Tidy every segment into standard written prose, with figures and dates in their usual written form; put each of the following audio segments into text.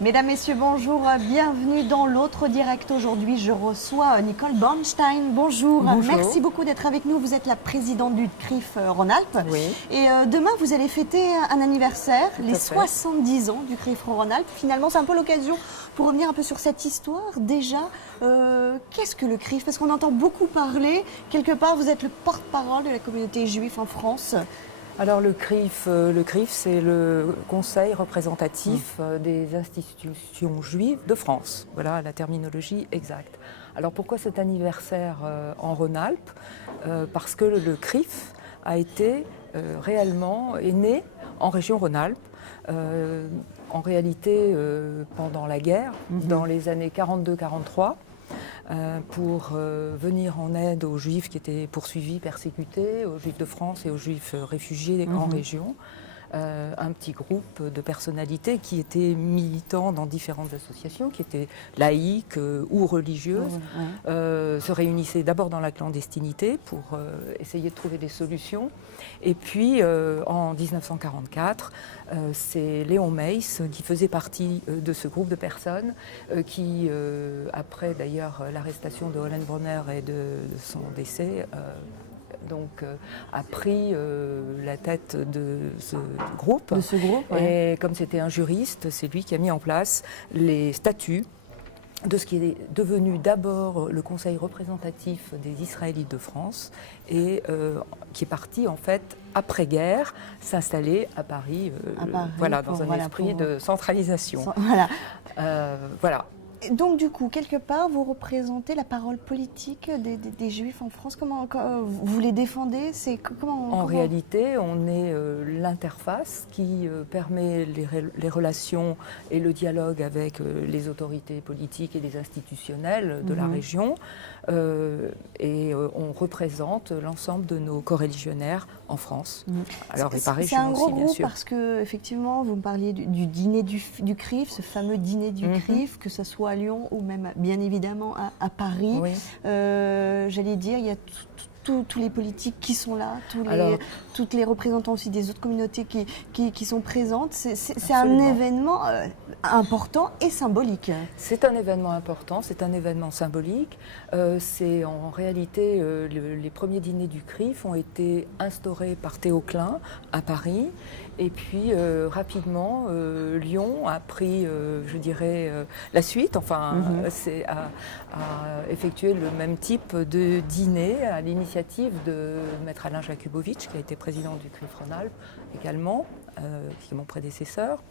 Mesdames, Messieurs, bonjour, bienvenue dans l'autre direct. Aujourd'hui, je reçois Nicole Bornstein. Bonjour. Bonjour. Merci beaucoup d'être avec nous. Vous êtes la présidente du CRIF Rhône-Alpes. Oui. Et demain, vous allez fêter un anniversaire, Tout les à fait. 70 ans du CRIF Rhône-Alpes. Finalement, c'est un peu l'occasion pour revenir un peu sur cette histoire. Déjà, qu'est-ce que le CRIF? Parce qu'on entend beaucoup parler. Quelque part, vous êtes le porte-parole de la communauté juive en France. Alors le CRIF, c'est le conseil représentatif des institutions juives de France. Voilà la terminologie exacte. Alors pourquoi cet anniversaire en Rhône-Alpes? Parce que le CRIF a été est né en région Rhône-Alpes. En réalité, pendant la guerre, dans les années 42-43, pour venir en aide aux Juifs qui étaient poursuivis, persécutés, aux Juifs de France et aux Juifs réfugiés en région. Un petit groupe de personnalités qui étaient militants dans différentes associations, qui étaient laïques ou religieuses, se réunissaient d'abord dans la clandestinité pour essayer de trouver des solutions. Et puis en 1944, c'est Léon Meiss qui faisait partie de ce groupe de personnes qui, après d'ailleurs l'arrestation de Hollenbronner et de son décès, a pris la tête de ce groupe. Et comme c'était un juriste, c'est lui qui a mis en place les statuts de ce qui est devenu d'abord le Conseil représentatif des Israélites de France et qui est parti en fait après-guerre s'installer à Paris, dans un esprit de centralisation. Voilà. Donc du coup, quelque part, vous représentez la parole politique des Juifs en France. Comment vous les défendez? En réalité, on est l'interface qui permet les relations et le dialogue avec les autorités politiques et les institutionnelles de la région. Et on représente l'ensemble de nos coreligionnaires en France. Alors, et pareil, c'est un gros aussi, bien groupe sûr. parce que effectivement, vous me parliez du dîner du CRIF, ce fameux dîner du CRIF, que ce soit à Lyon ou même bien évidemment à Paris. Oui. J'allais dire, il y a tous les politiques qui sont là, toutes les représentants aussi des autres communautés qui sont présentes. C'est un événement important et symbolique. C'est un événement important, c'est un événement symbolique. C'est en réalité, les premiers dîners du CRIF ont été instaurés par Théo Klein à Paris. Et puis rapidement, Lyon a pris, la suite, a effectué le même type de dîner à l'initiative de Maître Alain Jakubowicz, qui a été président du CRIF Rhône-Alpes également, qui est mon prédécesseur,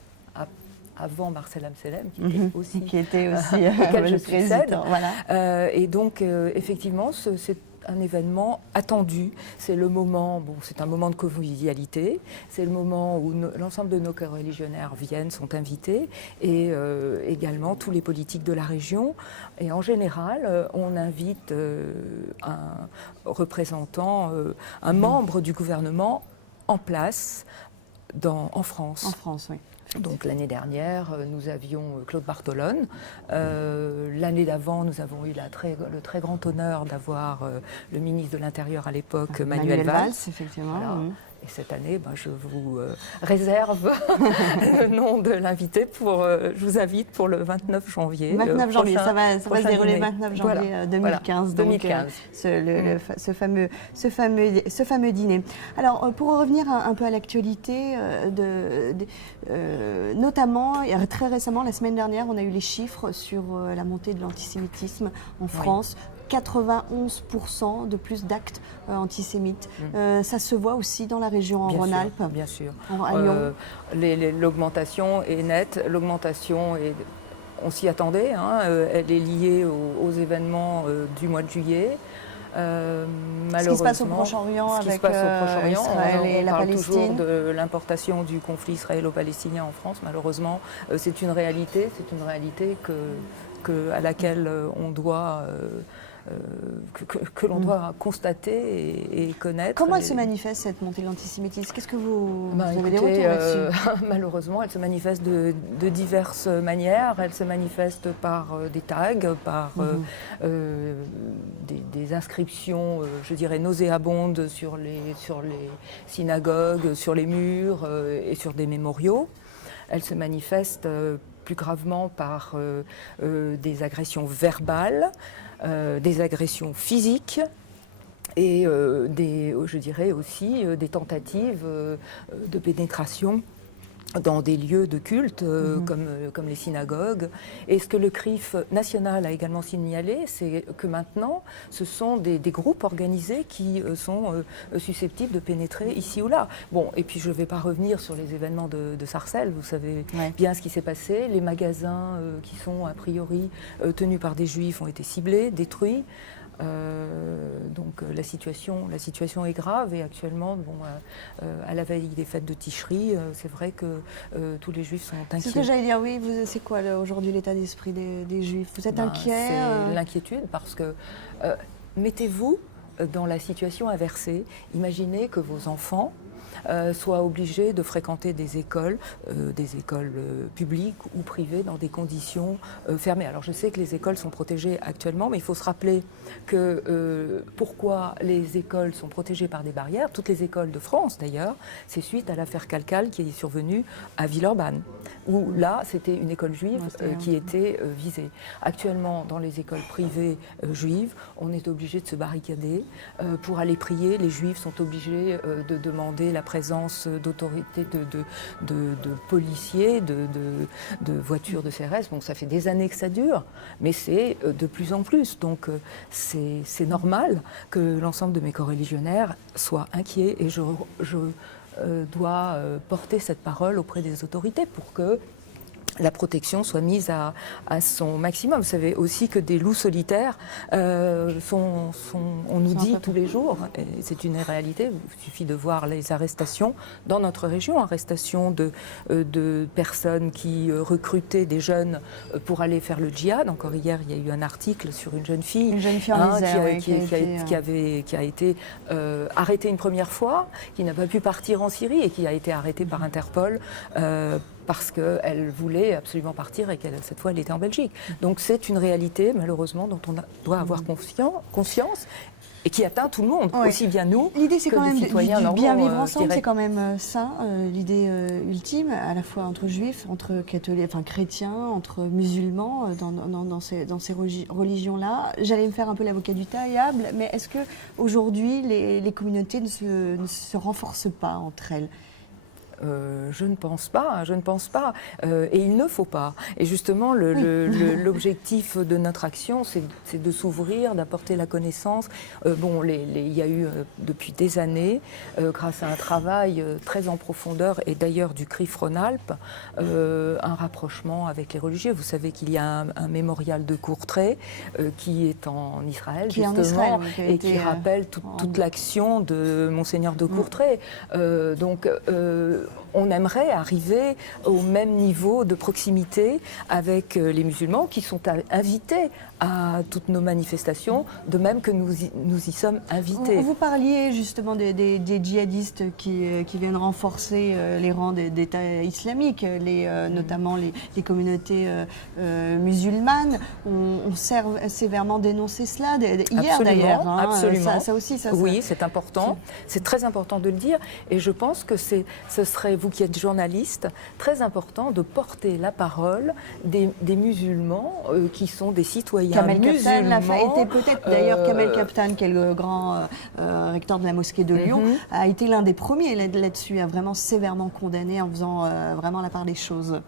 avant Marcel Amselem, qui était aussi auquel je succède. Voilà. Et donc, effectivement, c'est un événement attendu. C'est le moment, c'est un moment de convivialité, c'est le moment où l'ensemble de nos coreligionnaires viennent, sont invités, et également tous les politiques de la région. Et en général, on invite un représentant, un membre du gouvernement en place en France. En France, oui. Donc l'année dernière, nous avions Claude Bartolone. L'année d'avant, nous avons eu le très grand honneur d'avoir le ministre de l'Intérieur à l'époque, Manuel Valls. Effectivement. Voilà. Et cette année, je vous réserve le nom de l'invité. Je vous invite pour le 29 janvier. 29 janvier, ça va se dérouler le 29 janvier voilà. 2015. Voilà. Donc, 2015. ce fameux dîner. Alors, pour revenir un peu à l'actualité, notamment, très récemment, la semaine dernière, on a eu les chiffres sur la montée de l'antisémitisme en France. 91% de plus d'actes antisémites. Ça se voit aussi dans la région en Rhône-Alpes. Bien sûr. À Lyon. L'augmentation est nette. On s'y attendait. Elle est liée aux événements du mois de juillet. Ce qui se passe au Proche-Orient avec Israël et la Palestine. On parle toujours de l'importation du conflit israélo-palestinien en France. Malheureusement, c'est une réalité à laquelle on doit que l'on doit constater et connaître. Comment elle se manifeste, cette montée de l'antisémitisme? Qu'est-ce que vous avez des retours là-dessus? Malheureusement, elle se manifeste de diverses manières. Elle se manifeste par des tags, par des inscriptions, nauséabondes sur les synagogues, sur les murs et sur des mémoriaux. Elle se manifeste plus gravement par des agressions verbales, des agressions physiques, et je dirais aussi des tentatives de pénétration dans des lieux de culte comme les synagogues. Et ce que le CRIF national a également signalé, c'est que maintenant, ce sont des groupes organisés qui sont susceptibles de pénétrer ici ou là. Bon, et puis je ne vais pas revenir sur les événements de Sarcelles, vous savez bien ce qui s'est passé. Les magasins qui sont a priori tenus par des juifs ont été ciblés, détruits. Donc la situation est grave et actuellement, à la veille des fêtes de Ticherie, c'est vrai que tous les Juifs sont inquiets. C'est ce que j'allais dire, oui. C'est quoi aujourd'hui l'état d'esprit des Juifs? Vous êtes inquiets? C'est l'inquiétude parce que mettez-vous dans la situation inversée. Imaginez que vos enfants soient obligés de fréquenter des écoles publiques ou privées dans des conditions fermées. Alors je sais que les écoles sont protégées actuellement, mais il faut se rappeler que pourquoi les écoles sont protégées par des barrières, toutes les écoles de France d'ailleurs, c'est suite à l'affaire Calcal qui est survenue à Villeurbanne, où là c'était une école juive qui était visée. Actuellement, dans les écoles privées juives, on est obligé de se barricader. Pour aller prier, les juifs sont obligés de demander la présence d'autorités, de policiers, de voitures de CRS. Bon, ça fait des années que ça dure, mais c'est de plus en plus. Donc c'est normal que l'ensemble de mes coreligionnaires soient inquiets et je dois porter cette parole auprès des autorités pour que la protection soit mise à son maximum. Vous savez aussi que des loups solitaires on nous dit tous les jours, et c'est une réalité, il suffit de voir les arrestations dans notre région, arrestations de personnes qui recrutaient des jeunes pour aller faire le djihad. Encore hier, il y a eu un article sur une jeune fille en Isère, qui a été arrêtée une première fois, qui n'a pas pu partir en Syrie et qui a été arrêtée par Interpol parce qu'elle voulait absolument partir et qu'elle, cette fois, elle était en Belgique. Donc c'est une réalité, malheureusement, dont on doit avoir conscience et qui atteint tout le monde, aussi bien nous que les citoyens normaux. L'idée, c'est quand même du bien vivre ensemble, c'est quand même ça, l'idée ultime, à la fois entre juifs, entre catholiques, enfin chrétiens, entre musulmans, dans ces religions-là. J'allais me faire un peu l'avocat du diable, mais est-ce qu'aujourd'hui, les communautés ne se renforcent pas entre elles ? Je ne pense pas, et il ne faut pas. Et justement, l'objectif de notre action, c'est de s'ouvrir, d'apporter la connaissance. Il y a eu depuis des années, grâce à un travail très en profondeur, et d'ailleurs du CRIF Rhône-Alpes, un rapprochement avec les religieux. Vous savez qu'il y a un mémorial de Courtrai qui est en Israël, justement, et qui rappelle toute l'action de Monseigneur de Courtrai. On aimerait arriver au même niveau de proximité avec les musulmans qui sont invités à toutes nos manifestations, de même que nous y sommes invités. Vous parliez justement des djihadistes qui viennent renforcer les rangs d'État islamique, notamment les communautés musulmanes. On sévèrement dénoncé cela hier d'ailleurs. Absolument. Oui, c'est important. C'est très important de le dire. Et je pense que ce serait, vous qui êtes journaliste, très important de porter la parole des musulmans qui sont des citoyens Kamel musulmans. Kaptan a été peut-être d'ailleurs Kamel Kaptan, qui est le grand recteur de la mosquée de Lyon, a été l'un des premiers là-dessus à vraiment sévèrement condamner en faisant vraiment la part des choses.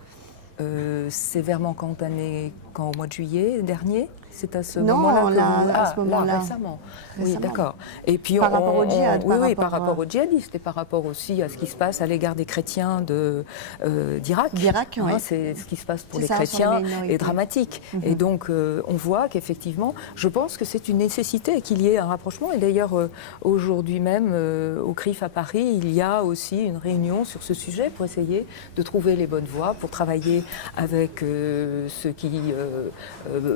Sévèrement condamné au mois de juillet dernier. C'est à ce moment-là récemment. Oui, d'accord. Et puis par rapport au djihad. Par rapport aux djihadistes et par rapport aussi à ce qui se passe à l'égard des chrétiens d'Irak. C'est ce qui se passe pour les chrétiens est dramatique. Et donc on voit qu'effectivement, je pense que c'est une nécessité qu'il y ait un rapprochement. Et d'ailleurs aujourd'hui même au CRIF à Paris, il y a aussi une réunion sur ce sujet pour essayer de trouver les bonnes voies, pour travailler avec ceux qui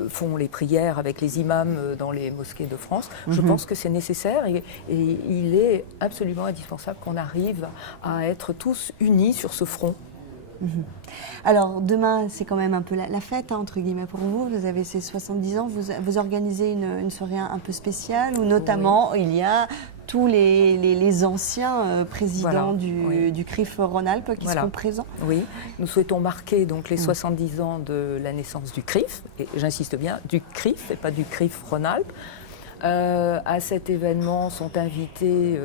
font les prières avec les imams dans les mosquées de France. Je pense que c'est nécessaire et il est absolument indispensable qu'on arrive à être tous unis sur ce front. Alors demain, c'est quand même un peu la fête, entre guillemets, pour vous. Vous avez ces 70 ans, vous organisez une soirée un peu spéciale où notamment il y a tous les anciens présidents Voilà, du CRIF Rhône-Alpes qui seront présents. Oui, nous souhaitons marquer donc les 70 ans de la naissance du CRIF, et j'insiste bien, du CRIF et pas du CRIF Rhône-Alpes. À cet événement sont invités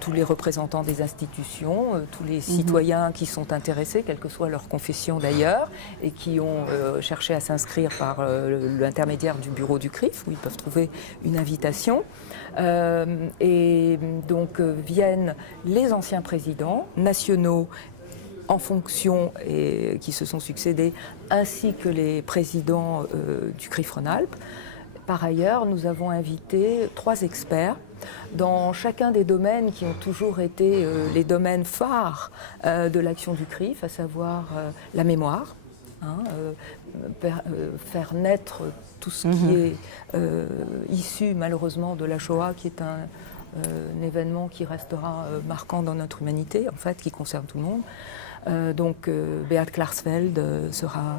tous les représentants des institutions, tous les citoyens qui sont intéressés, quelle que soit leur confession d'ailleurs, et qui ont cherché à s'inscrire par l'intermédiaire du bureau du CRIF, où ils peuvent trouver une invitation. Et donc viennent les anciens présidents nationaux en fonction et qui se sont succédés, ainsi que les présidents du CRIF Rhône-Alpes. Par ailleurs, nous avons invité 3 experts dans chacun des domaines qui ont toujours été les domaines phares de l'action du CRIF, à savoir la mémoire, faire naître tout ce qui est issu malheureusement de la Shoah, qui est un événement qui restera marquant dans notre humanité, en fait, qui concerne tout le monde. Donc Beat Klarsfeld sera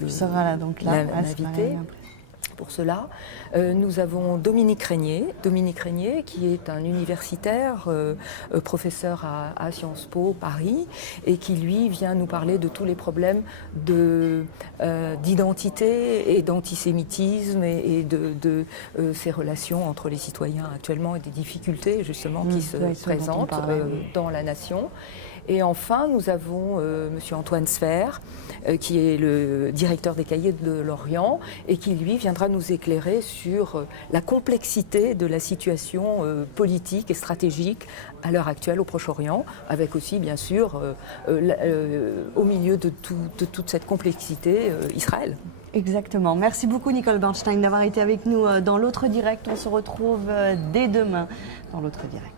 l'invité. Pour cela, nous avons Dominique Régnier, qui est un universitaire, professeur à Sciences Po Paris, et qui lui vient nous parler de tous les problèmes d'identité et d'antisémitisme et de ces relations entre les citoyens actuellement et des difficultés justement qui se présentent dans la nation. Et enfin, nous avons M. Antoine Sfer, qui est le directeur des Cahiers de l'Orient, et qui, lui, viendra nous éclairer sur la complexité de la situation politique et stratégique à l'heure actuelle au Proche-Orient, avec aussi, bien sûr, au milieu de toute cette complexité, Israël. Exactement. Merci beaucoup, Nicole Bernstein, d'avoir été avec nous dans l'autre direct. On se retrouve dès demain dans l'autre direct.